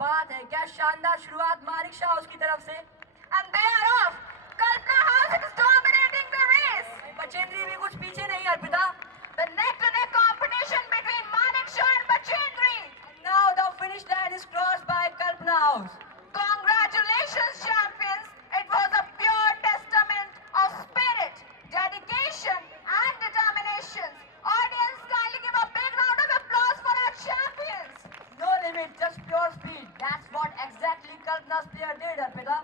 बात है, क्या शानदार शुरुआत मानिक शाह उसकी तरफ से। And they are off. Kalpana House is dominating the race. Bachendri भी कुछ पीछे नहीं Arpita. The neck-to-neck competition between Manik Shah and Bachendri. Now the finish line is crossed by Kalpana House. Congratulations, champions. It was a pure testament of spirit, dedication and determination. Audience, kindly give a big round of applause for our champions. No limit, just pure speed. That's what exactly Kalpana's player did, Arpita.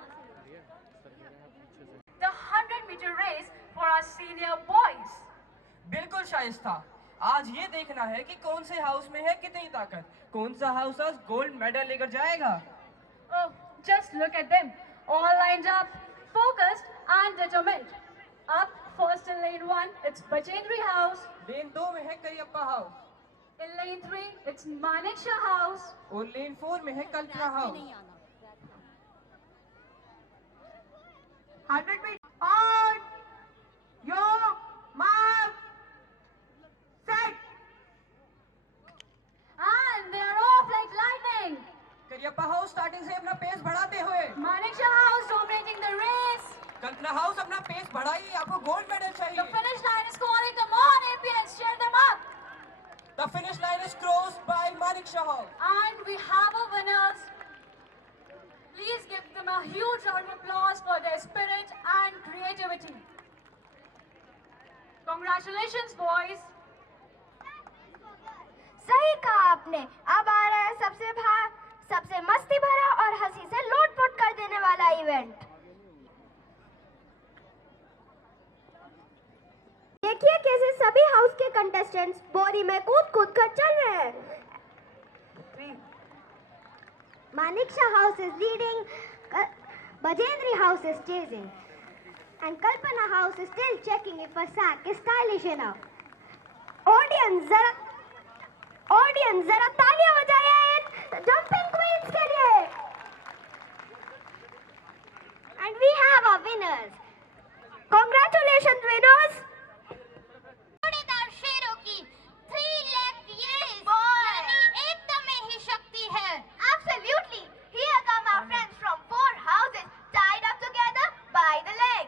The 100-meter race for our senior boys. बिल्कुल शाइस्ता, आज ये देखना है कि कौन से house में है कितनी ताकत, कौन सा हाउस आज गोल्ड मेडल लेकर जाएगा। Oh, just look at them, all lined up, focused and determined. Up first in lane 1, it's Bachendri House. लेन 2 में है Cariappa house, In lane 3, it's Manik Shah House. और लेन 4 में है कल्पना house. 100 meters. On your mark. Set. And they're off like lightning. Cariappa house starting से अपना pace बढ़ाते हुए, Manik Shah House dominating the race. Kalpana house अपना पेस बढ़ाइए, आपको गोल्ड मेडल The चाहिए। finish line is calling. Come on, APS, cheer them up. The finish line is crossed by Manik Shah. And we have our winners. Please give them a huge round of applause for their spirit and creativity. Congratulations, boys. सही कहा आपने। अब आ रहा है सबसे मस्ती भरा और हंसी से लोटपोट कर देने वाला इवेंट। देखिए कैसे सभी हाउस के कंटेस्टेंट्स बोरी में कूद कर चल रहे हैं। Manik Shah House is leading, Bachendri House is chasing, and Kalpana House is still checking if a sack is stylish enough. Audience, जरा तालियां बजाइए jumping queens के लिए। And we have our winners. Congratulations, winners. जोड़ीदार शेरों की 3 लाख यानी एकता में ही शक्ति है। Absolutely. Here come our friends from 4 houses tied up together by the leg.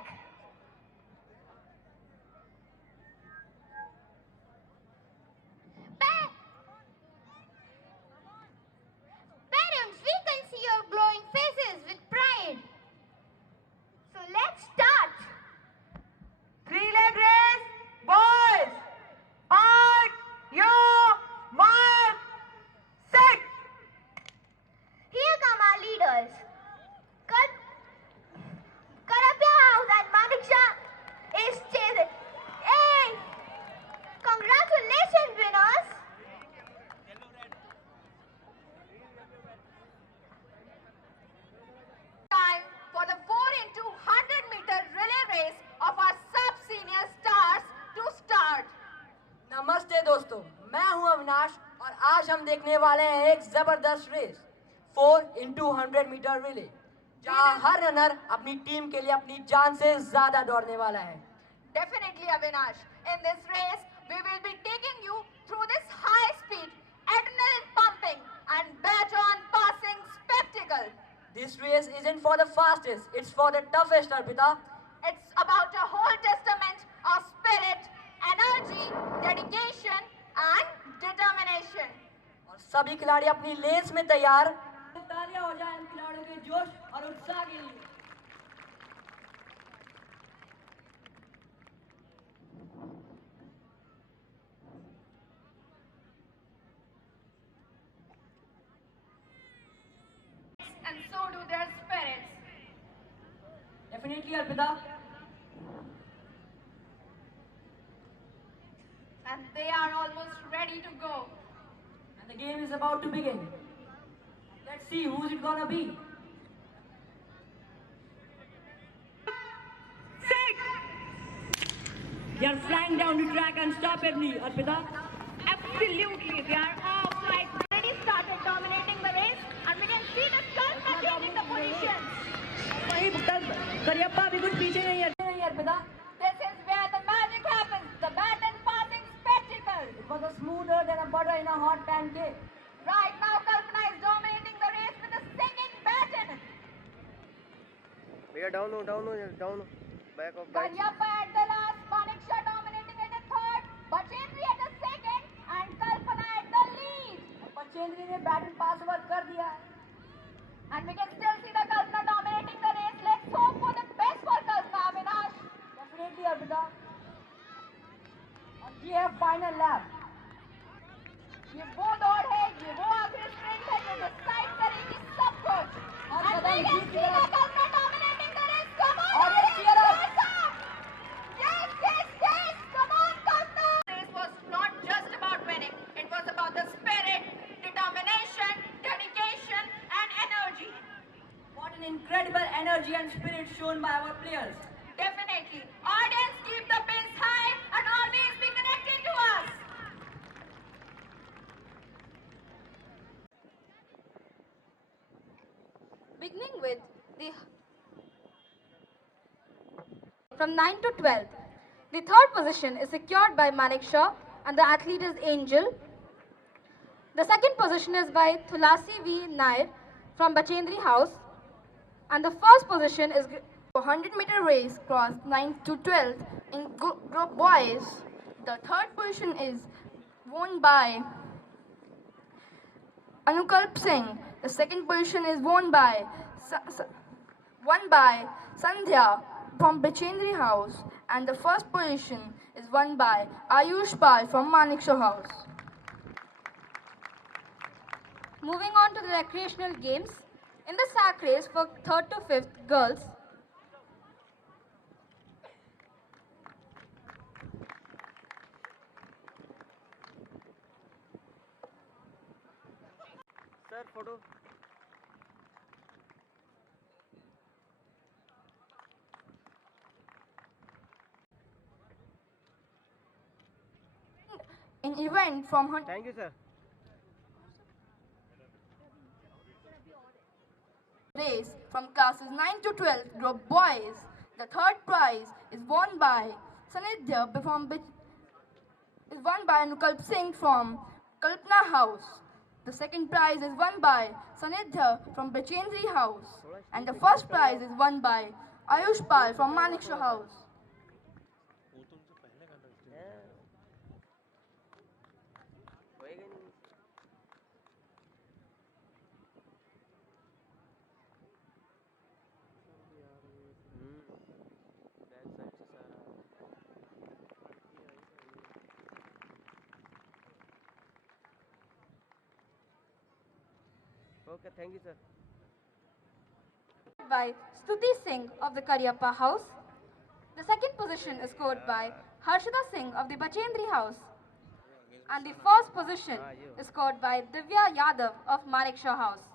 Parents, we can see your glowing faces with pride. So let's start. 3-leg race. Boys, on your mark. Set. Here come our leaders. Karapya House and Manik Shah is chasing. Hey! Congratulations, winners! Time for the 4x100-meter relay race of our sub-senior stars to start. नमस्ते दोस्तों, मैं हूं अविनाश और आज हम देखने वाले हैं एक जबरदस्त रेस 4x100 मीटर रिले, जहां हर रनर अपनी टीम के लिए अपनी जान से ज्यादा दौड़ने वाला है। Definitely, Avinash. In this race, we will be taking you through this high-speed, adrenaline-pumping and baton-passing spectacle. This race isn't for the fastest, it's for the toughest, Arpita. It's about a whole testament of spirit, energy, dedication and determination. और सभी खिलाड़ी अपनी lens में तैयार। तालियां हो जाएं इन खिलाड़ियों के जोश और उत्साह के लिए। And so do their spirits. Definitely, Arpita. And they are almost ready to go. And the game is about to begin. Let's see who's it gonna be. You're flying down the track unstoppably, Arpita. Absolutely, they are off like already started dominating the race, and we can see the Kalpana changing the positions. वही करियप्पा भी कुछ पीछे नहीं है Arpita. This is where the magic happens, the baton passing spectacle. It was smoother than a butter in a hot pancake. Right now, Kalpana is dominating the race with a भैया down हो back of back Karyappa at the last, Maniksha dominating at the third, Bachendri at the second, and Kalpana at the lead. Bachendri ने batting पास over कर दिया है। And we can still see the Kalpana dominating the race. Let's hope for the best for Kalpana, Avinash. Definitely Arpita. और ये है final lap. ये वो दौड़ है, ये वो आखिरी स्प्रिंट है जो डिसाइड करेगी सब कुछ। और And Kadam we can Jeet see the गया। Kalpana dominating the race. Come on, और ये cheer up। Yes, yes, yes. Come on, Kalpana. This was not just about winning. It was about the spirit, determination, dedication, and energy. What an incredible energy and spirit shown by our players. Definitely. Audience, keep the pace high and always be connected to us. Beginning with the from 9 to 12. The third position is secured by Maniksha and the athlete is Angel. The second position is by Thulasi V. Nair from Bachendri House. And the first position is 100-meter race cross 9 to 12 in group boys. The third position is won by Anukalp Singh. The second position is won by Sandhya from Bachendri House, and the first position is won by Ayush Pal from Maniksha House. Moving on to the recreational games, in the sack race for 3rd to 5th girls, sir photo in event from thank you sir race from classes 9 to 12 group boys. The third prize is won by Sanidhya is won by Anukalp Singh from Kalpana House. The second prize is won by Sanidhya from Bachendri House. And the first prize is won by Ayush Pal from Maniksha House. होएगा नहीं back side से सारा okay thank you sir By Stuti Singh of the Karyappa House. The second position is scored by Harshita Singh of the Bachendri House. And the first position is scored by Divya Yadav of Maniksha House.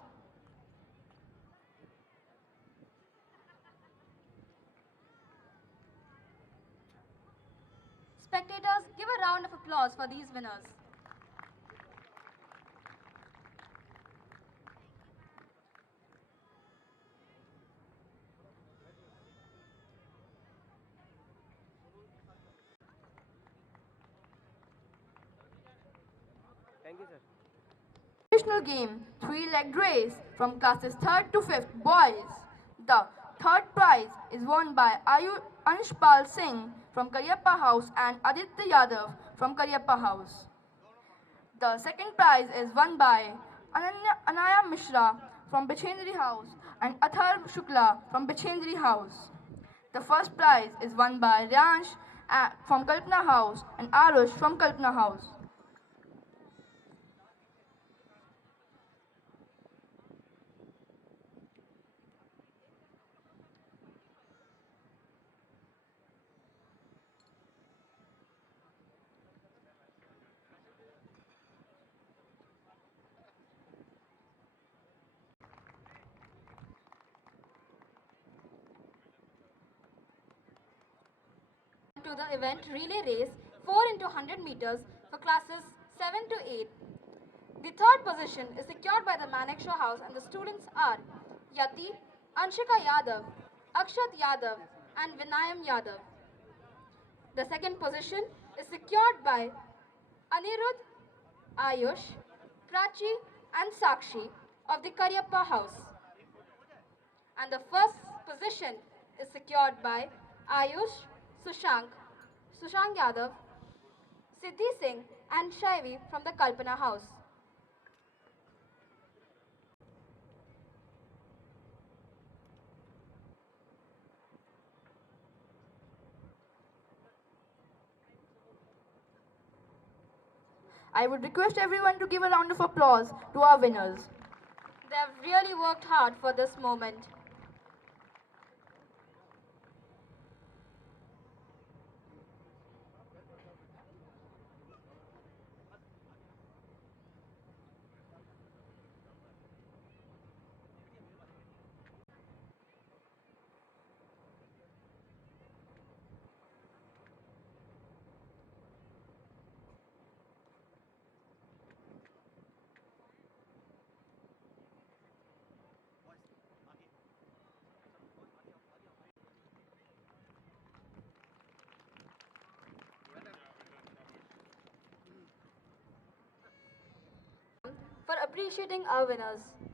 Spectators, give a round of applause for these winners. Thank you sir Traditional game, three-legged race from classes 3rd to 5th boys. The third prize is won by Anshpal Singh from Karyappa House and Aditya Yadav from Karyappa House. The second prize is won by Anaya Mishra from Bachendri House and Athar Shukla from Bachendri House. The first prize is won by Ryansh from Kalpana House and Arush from Kalpana House. To the event relay race 4 into 100 meters for classes 7 to 8. The third position is secured by the Maniksha House and the students are Yati, Anshika Yadav, Akshat Yadav and Vinayam Yadav. The second position is secured by Anirudh, Ayush, Prachi and Sakshi of the Karyappa House. And the first position is secured by Ayush, Sushank Yadav, Siddhi Singh and Shaivi from the Kalpana House. I would request everyone to give a round of applause to our winners. They have really worked hard for this moment. For appreciating our winners.